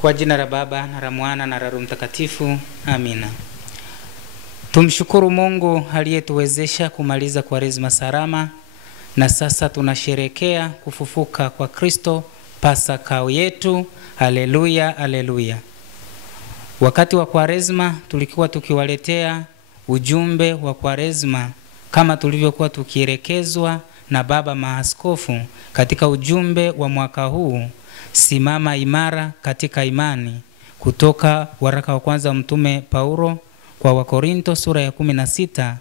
Kwa jina la Baba na la Mwana na la Roho Mtakatifu. Amina. Tumshukuru Mungu aliyetuwezesha kumaliza Kwaresma salama, na sasa tunasherekea kufufuka kwa Kristo, Pasaka yetu. Haleluya, haleluya. Wakati wa Kwaresma tulikuwa tukiwaletea ujumbe wa Kwaresma kama tulivyokuwa tukielekezwa na baba maaskofu katika ujumbe wa mwaka huu, simama imara katika imani, kutoka waraka wa kwanza mtume Paulo kwa Wakorinto sura ya 16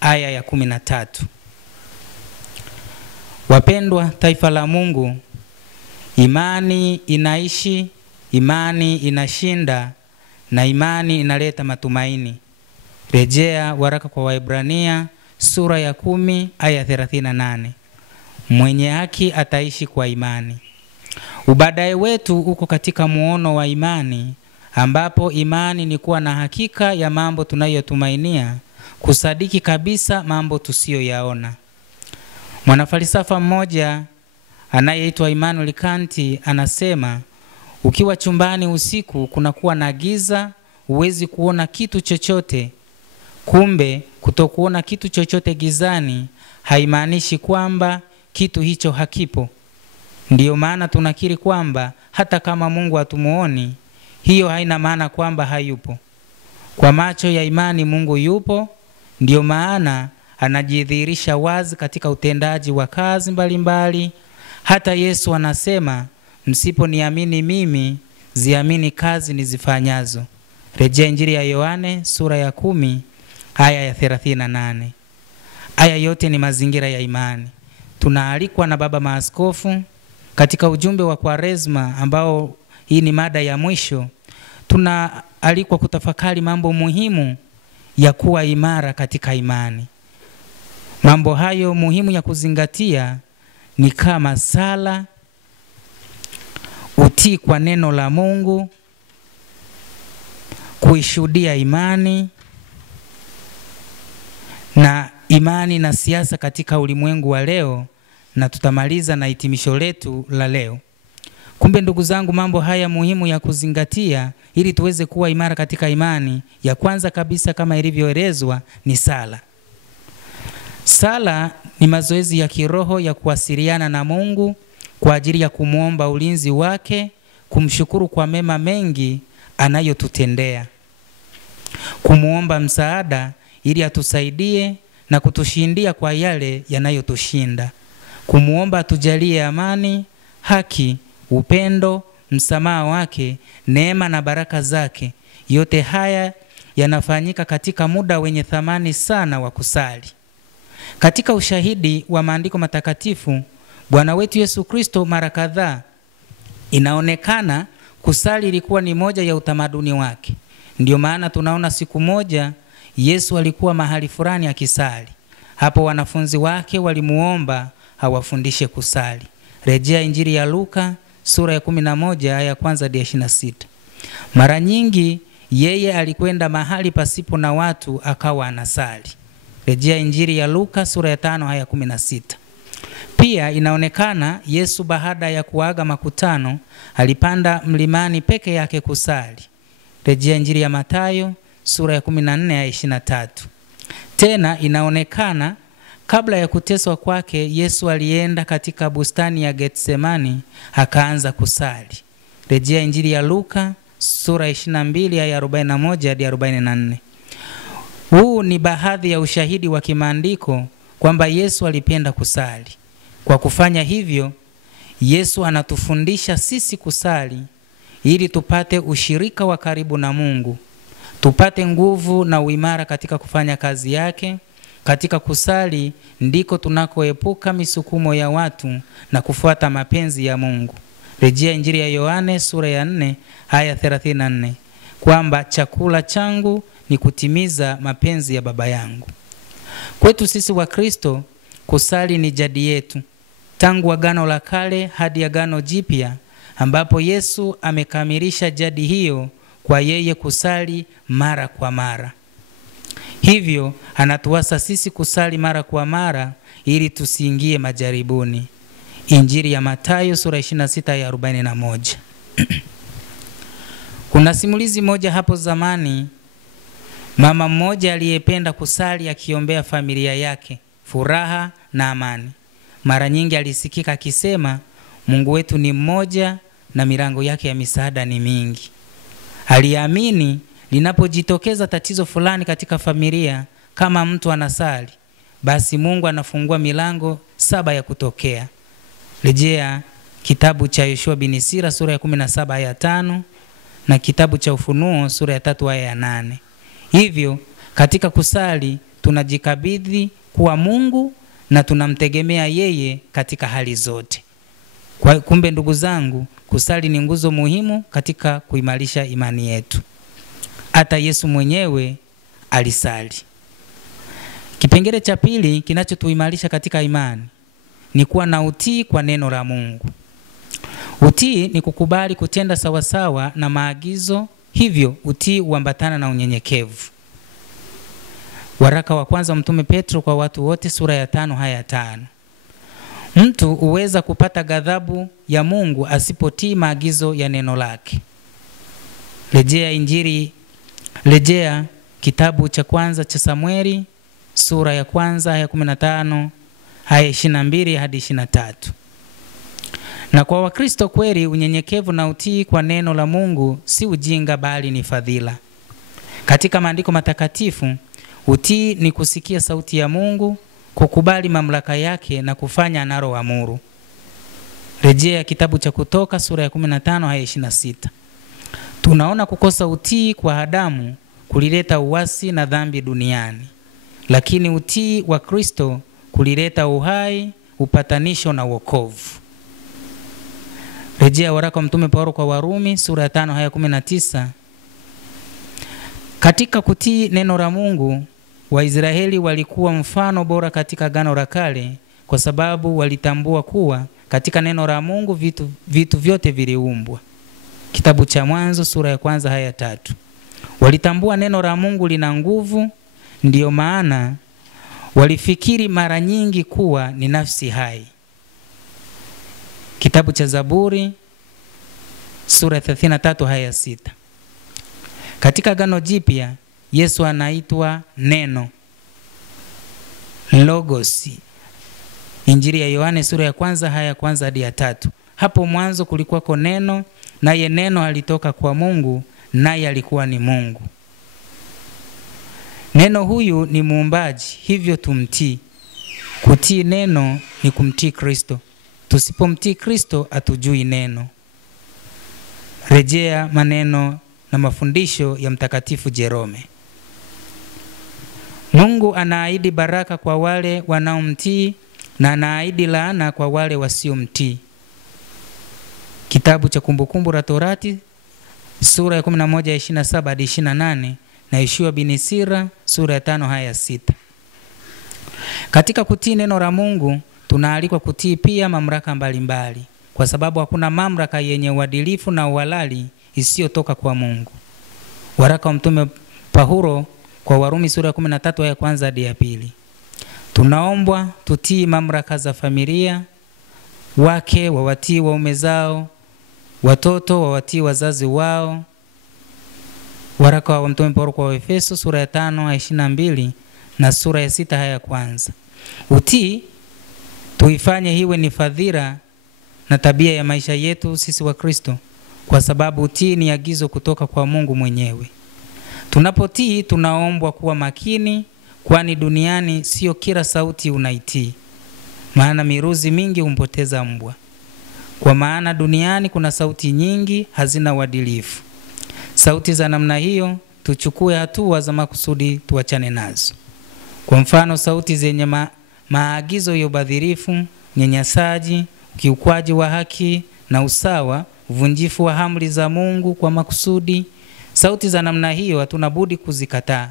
aya ya 13. Wapendwa taifa la Mungu, imani inaishi, imani inashinda, na imani inaleta matumaini. Rejea waraka kwa Waebrania sura ya 10 aya 38. Mwenye haki ataishi kwa imani. Ubadaye wetu uko katika muono wa imani, ambapo imani ni kuwa na hakika ya mambo tunayotumainia, kusadiki kabisa mambo tusiyoyaona. Mwanafalsafa mmoja anayeitwa Immanuel Kant anasema, ukiwa chumbani usiku kunakuwa na giza, huwezi kuona kitu chochote. Kumbe kutokuona kitu chochote gizani haimaanishi kwamba kitu hicho hakipo. Ndiyo maana tunakiri kwamba hata kama Mungu hatumuoni, hiyo haina maana kwamba hayupo. Kwa macho ya imani Mungu yupo, ndiyo maana anajidhihirisha wazi katika utendaji wa kazi mbalimbali. Hata Yesu anasema, msiponiamini mimi, ziamini kazi nizifanyazo. Rejea Injili ya Yohane sura ya 10 aya ya 38. Aya yote ni mazingira ya imani. Tunaalikwa na baba maaskofu katika ujumbe wa Kwaresma, ambao hii ni mada ya mwisho. Tunaalikwa kutafakari mambo muhimu ya kuwa imara katika imani. Mambo hayo muhimu ya kuzingatia ni kama sala, utii kwa neno la Mungu, kuishuhudia imani, na imani na siasa katika ulimwengu wa leo, na tutamaliza na hitimisho letu la leo. Kumbe ndugu zangu, mambo haya muhimu ya kuzingatia ili tuweze kuwa imara katika imani, ya kwanza kabisa kama ilivyoelezwa ni sala. Sala ni mazoezi ya kiroho ya kuwasiliana na Mungu kwa ajili ya kumuomba ulinzi wake, kumshukuru kwa mema mengi anayotutendea, kumuomba msaada ili atusaidie na kutushindia kwa yale yanayotushinda, kumuomba atujalie amani, haki, upendo, msamaha wake, neema na baraka zake. Yote haya yanafanyika katika muda wenye thamani sana wa kusali. Katika ushahidi wa maandiko matakatifu, Bwana wetu Yesu Kristo mara kadhaa inaonekana kusali ilikuwa ni moja ya utamaduni wake. Ndiyo maana tunaona siku moja Yesu alikuwa mahali fulani akisali. Hapo wanafunzi wake walimuomba awafundishe kusali. Rejea Injili ya Luka sura ya 11 aya ya 1 hadi 26. Mara nyingi yeye alikwenda mahali pasipo na watu akawa anasali. Rejea Injili ya Luka sura ya 5 aya 16. Pia inaonekana Yesu baada ya kuaga makutano alipanda mlimani peke yake kusali. Rejea Injili ya Mathayo sura ya 14 aya 23. Tena inaonekana kabla ya kuteswa kwake Yesu alienda katika bustani ya Getsemani akaanza kusali. Rejea Injili ya Luka sura 22 aya 41 hadi 44. Huu ni baadhi ya ushahidi wa kimaandiko kwamba Yesu alipenda kusali. Kwa kufanya hivyo, Yesu anatufundisha sisi kusali ili tupate ushirika wa karibu na Mungu, tupate nguvu na uimara katika kufanya kazi yake. Katika kusali ndiko tunakoepuka misukumo ya watu na kufuata mapenzi ya Mungu. Rejea Injili ya Yohane sura ya 4 aya 34, kwamba chakula changu ni kutimiza mapenzi ya Baba yangu. Kwetu sisi wa Kristo, kusali ni jadi yetu tangu Agano la Kale hadi Agano Jipya, ambapo Yesu amekamilisha jadi hiyo kwa yeye kusali mara kwa mara. Hivyo anatuasa sisi kusali mara kwa mara ili tusiingie majaribuni. Injili ya Mathayo sura 26 ya 41. Kuna simulizi moja hapo zamani, mama mmoja aliyependa kusali akiombea familia yake furaha na amani. Mara nyingi alisikika akisema, Mungu wetu ni mmoja na milango yake ya misaada ni mingi. Aliamini linapojitokeza tatizo fulani katika familia, kama mtu anasali, basi Mungu anafungua milango 7 ya kutokea. Rejea kitabu cha Yoshua bin Sira sura ya 17 aya 5 na kitabu cha Ufunuo sura ya 3 aya ya 8. Hivyo katika kusali tunajikabidhi kwa Mungu na tunamtegemea yeye katika hali zote. Kumbe ndugu zangu, kusali ni nguzo muhimu katika kuimarisha imani yetu. Hata Yesu mwenyewe alisali. Kipengele cha pili kinachotuimarisha katika imani ni kuwa na utii kwa neno la Mungu. Utii ni kukubali kutenda sawasawa na maagizo, hivyo utii huambatana na unyenyekevu. Waraka wa kwanza Mtume Petro kwa watu wote sura ya 5 aya 5. Mtu huweza kupata ghadhabu ya Mungu asipotii maagizo ya neno lake. Rejea kitabu cha kwanza cha Samueli sura ya kwanza aya 15 aya 22 hadi 23. Na kwa Wakristo kweli, unyenyekevu na utii kwa neno la Mungu si ujinga bali ni fadhila. Katika maandiko matakatifu, utii ni kusikia sauti ya Mungu, kukubali mamlaka yake na kufanya analoamuru. Rejea kitabu cha Kutoka sura ya 15 aya 26. Tunaona kukosa utii kwa Adamu kulileta uasi na dhambi duniani, lakini utii wa Kristo kulileta uhai, upatanisho na wokovu. Rejea waraka wa Mtume Paulo kwa Warumi sura ya 5 aya 19. Katika kutii neno la Mungu, Waisraeli walikuwa mfano bora katika Agano la Kale, kwa sababu walitambua kuwa katika neno la Mungu vitu vyote viliumbwa. Kitabu cha Mwanzo sura ya 1 aya 3. Walitambua neno la Mungu lina nguvu, ndiyo maana walifikiri mara nyingi kuwa ni nafsi hai. Kitabu cha Zaburi sura ya 33 aya 6. Katika Agano Jipya, Yesu anaitwa neno, Logos. Injili ya Yohane sura ya 1 aya ya 1 hadi ya 3. Hapo mwanzo kulikuwako neno, naye neno alitoka kwa Mungu, naye alikuwa ni Mungu. Neno huyu ni muumbaji, hivyo tumtii. Kutii neno ni kumtii Kristo. Tusipomtii Kristo hatujui neno. Rejea maneno na mafundisho ya Mtakatifu Jerome. Mungu anaahidi baraka kwa wale wanaomtii na anaahidi laana kwa wale wasiomtii. Kitabu cha Kumbukumbu la Torati sura ya 11 ya 27 hadi 28 na Yoshua bin Sira sura ya 5 aya 6. Katika kutii neno la Mungu tunaalikwa kutii pia mamlaka mbalimbali, kwa sababu hakuna mamlaka yenye uadilifu na uhalali isiyotoka kwa Mungu. Waraka wa Mtume Paulo kwa Warumi sura ya 13 aya ya 1 hadi ya 2. Tunaombwa tutii mamlaka za familia, wake wawatii waume zao, watoto wawatii wazazi wao. Waraka wa Mtume Paulo kwa Efeso sura ya 5 aya 22 na sura ya 6 aya ya 1. Utii tuifanye hiwe ni fadhila na tabia ya maisha yetu sisi wa Kristo, kwa sababu utii ni agizo kutoka kwa Mungu mwenyewe. Tunapotii tunaombwa kuwa makini, kwani duniani sio kila sauti unaitii. Maana miruzi mingi humpoteza mbwa. Kwa maana duniani kuna sauti nyingi hazina uadilifu. Sauti za namna hiyo tuchukue hatua za makusudi tuachane nazo. Kwa mfano, sauti zenye maagizo ya ubadhirifu, nyanyasaji, ukiukwaji wa haki na usawa, uvunjifu wa amri za Mungu kwa makusudi, sauti za namna hiyo hatuna budi kuzikataa.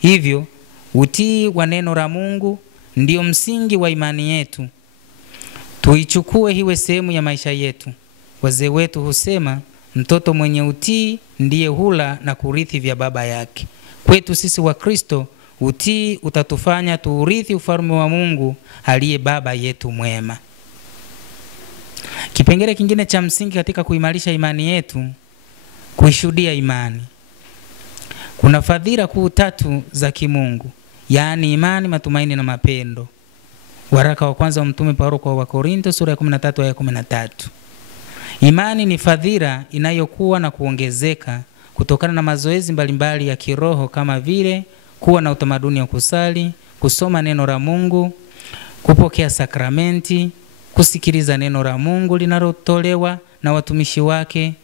Hivyo utii wa neno la Mungu ndio msingi wa imani yetu. Tuichukue hiwe sehemu ya maisha yetu. Wazee wetu husema, mtoto mwenye utii ndiye hula na kurithi vya baba yake. Kwetu sisi wa Kristo, utii utatufanya tuurithi ufalme wa Mungu aliye baba yetu mwema. Kipengele kingine cha msingi katika kuimarisha imani yetu Kuishuhudia imani. Kuna fadhila kuu tatu za kimungu, yaani imani, matumaini na mapendo. Waraka wa kwanza wa Mtume Paulo kwa Wakorintho sura ya 13 aya 13. Imani ni fadhila inayokuwa na kuongezeka kutokana na mazoezi mbalimbali ya kiroho kama vile kuwa na utamaduni wa kusali, kusoma neno la Mungu, kupokea sakramenti, kusikiliza neno la Mungu linalotolewa na watumishi wake,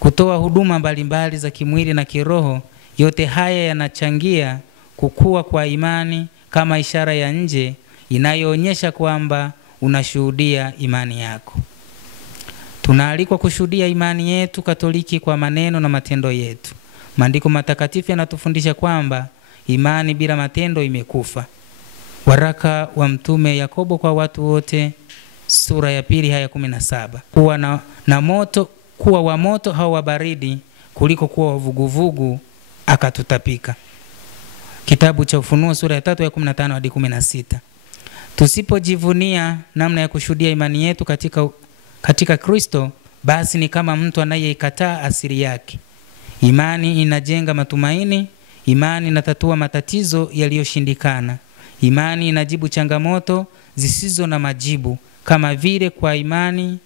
kutoa huduma mbalimbali za kimwili na kiroho. Yote haya yanachangia kukua kwa imani kama ishara ya nje inayoonyesha kwamba unashuhudia imani yako. Tunaalikwa kushuhudia imani yetu Katoliki kwa maneno na matendo yetu. Maandiko matakatifu yanatufundisha kwamba imani bila matendo imekufa. Waraka wa Mtume Yakobo kwa watu wote sura ya 2 aya 17. Kuwa wa moto au wa baridi kuliko kuwa wa vuguvugu akatutapika. Kitabu cha Ufunuo sura ya 3 aya 15 hadi 16. Tusipojivunia namna ya kushuhudia imani yetu katika Kristo, basi ni kama mtu anayeikataa asili yake. Imani inajenga matumaini, imani inatatua matatizo yaliyoshindikana. Imani inajibu changamoto zisizo na majibu, kama vile kwa imani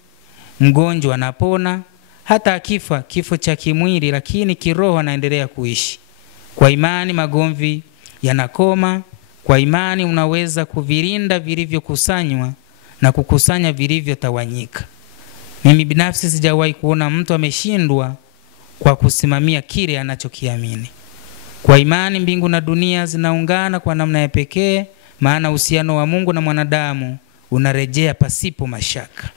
mgonjwa anapona, hata akifa kifo cha kimwili, lakini kiroho anaendelea kuishi. Kwa imani magomvi yanakoma. Kwa imani unaweza kuvilinda vilivyokusanywa na kukusanya vilivyotawanyika. Mimi binafsi sijawahi kuona mtu ameshindwa kwa kusimamia kile anachokiamini. Kwa imani mbingu na dunia zinaungana kwa namna ya pekee, maana uhusiano wa Mungu na mwanadamu unarejea pasipo mashaka.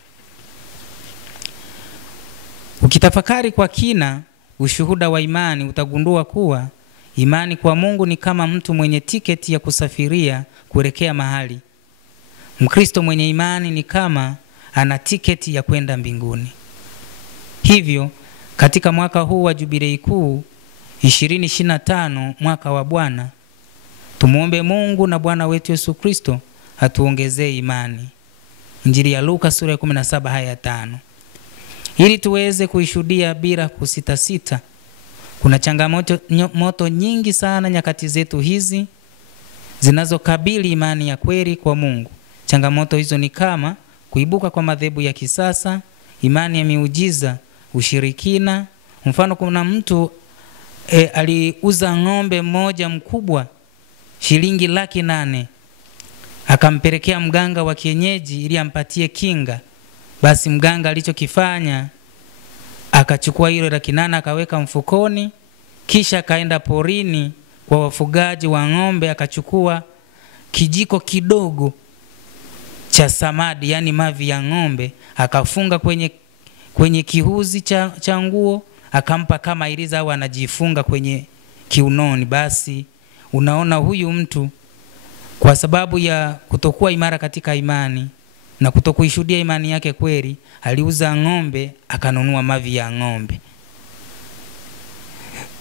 Ukitafakari kwa kina ushuhuda wa imani, utagundua kuwa imani kwa Mungu ni kama mtu mwenye tiketi ya kusafiria kuelekea mahali. Mkristo mwenye imani ni kama ana tiketi ya kwenda mbinguni. Hivyo, katika mwaka huu wa Jubilei Kuu 2025, mwaka wa Bwana, tumuombe Mungu na Bwana wetu Yesu Kristo atuongezee imani. Injili ya Luka sura ya 17 aya 5. Ili tuweze kuishuhudia bila kusitasita. Kuna changamoto nyingi sana nyakati zetu hizi zinazokabili imani ya kweli kwa Mungu. Changamoto hizo ni kama kuibuka kwa madhehebu ya kisasa, imani ya miujiza, ushirikina. Mfano, kuna mtu aliuza ng'ombe mmoja mkubwa shilingi 800,000, akampelekea mganga wa kienyeji ili ampatie kinga. Basi mganga alichokifanya, akachukua hilo 800,000 akaweka mfukoni, kisha akaenda porini kwa wafugaji wa ng'ombe, akachukua kijiko kidogo cha samadi, yani mavi ya ng'ombe, akafunga kwenye kihuzi cha nguo, akampa kama iliza au anajifunga kwenye kiunoni. Basi unaona huyu mtu kwa sababu ya kutokuwa imara katika imani na kutokuishuhudia imani yake kweli, aliuza ng'ombe akanunua mavi ya ng'ombe.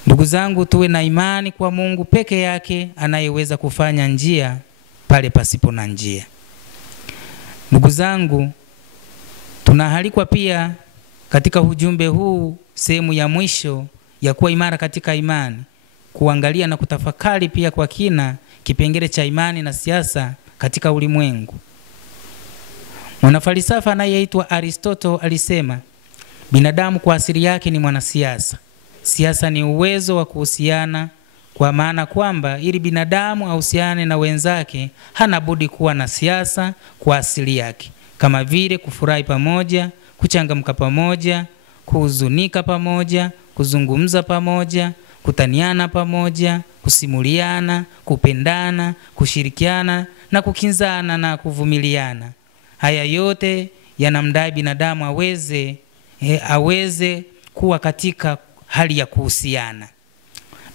Ndugu zangu, tuwe na imani kwa Mungu peke yake anayeweza kufanya njia pale pasipo na njia. Ndugu zangu, tunahalikwa pia katika ujumbe huu, sehemu ya mwisho ya kuwa imara katika imani, kuangalia na kutafakari pia kwa kina kipengele cha imani na siasa katika ulimwengu. Mwanafalsafa anayeitwa Aristotle alisema, binadamu kwa asili yake ni mwanasiasa. Siasa ni uwezo wa kuhusiana, kwa maana kwamba ili binadamu ahusiane na wenzake hana budi kuwa na siasa kwa asili yake, kama vile kufurahi pamoja, kuchangamka pamoja, kuhuzunika pamoja, kuzungumza pamoja, kutaniana pamoja, kusimuliana, kupendana, kushirikiana na kukinzana na kuvumiliana. Haya yote yanamdai binadamu aweze kuwa katika hali ya kuhusiana.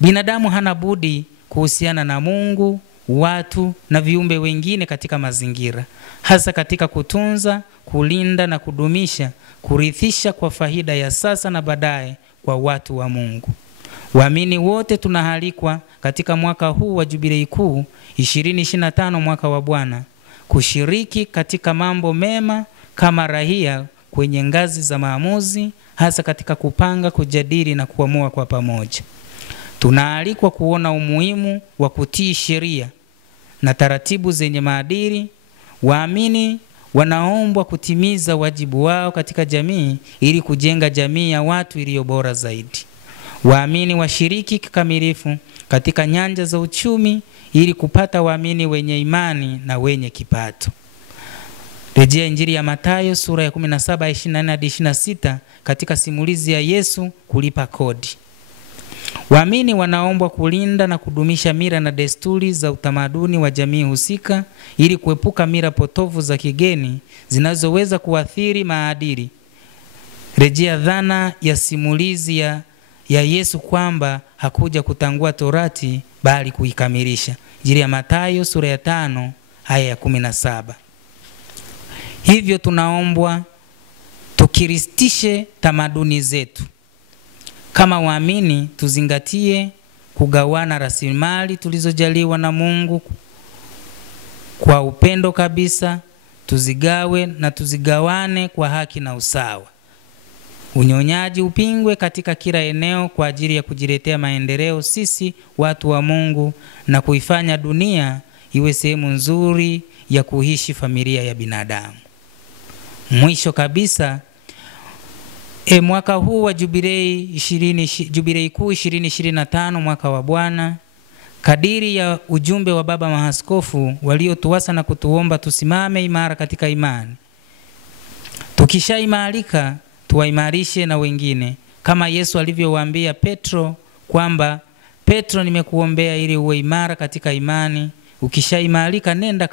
Binadamu hana budi kuhusiana na Mungu, watu na viumbe wengine katika mazingira, hasa katika kutunza, kulinda na kudumisha, kurithisha kwa faida ya sasa na baadaye kwa watu wa Mungu. Waamini wote tunahalikwa katika mwaka huu wa Jubilei Kuu 2025, mwaka wa Bwana, kushiriki katika mambo mema kama raia kwenye ngazi za maamuzi, hasa katika kupanga, kujadili na kuamua kwa pamoja. Tunaalikwa kuona umuhimu wa kutii sheria na taratibu zenye maadili. Waamini wanaombwa kutimiza wajibu wao katika jamii ili kujenga jamii ya watu iliyo bora zaidi. Waamini washiriki kikamilifu katika nyanja za uchumi ili kupata waamini wenye imani na wenye kipato. Rejea Injili ya Mathayo sura ya 17:24-26 katika simulizi ya Yesu kulipa kodi. Waamini wanaombwa kulinda na kudumisha mila na desturi za utamaduni wa jamii husika ili kuepuka mila potovu za kigeni zinazoweza kuathiri maadili. Rejea dhana ya simulizi ya Yesu kwamba hakuja kutangua Torati bali kuikamilisha. Injili ya Mathayo sura ya 5 aya ya 17. Hivyo tunaombwa tukiristishe tamaduni zetu. Kama waamini tuzingatie kugawana rasilimali tulizojaliwa na Mungu kwa upendo kabisa. Tuzigawe na tuzigawane kwa haki na usawa. Unyonyaji upingwe katika kila eneo kwa ajili ya kujiletea maendeleo sisi watu wa Mungu na kuifanya dunia iwe sehemu nzuri ya kuishi familia ya binadamu. Mwisho kabisa, mwaka huu wa Jubilei Kuu 2025, mwaka wa Bwana, kadiri ya ujumbe wa Baba Maaskofu waliotuasa na kutuomba tusimame imara katika imani. Tukishaimarika tuwaimarishe na wengine, kama Yesu alivyowaambia Petro kwamba Petro, nimekuombea ili uwe imara katika imani, ukishaimarika nenda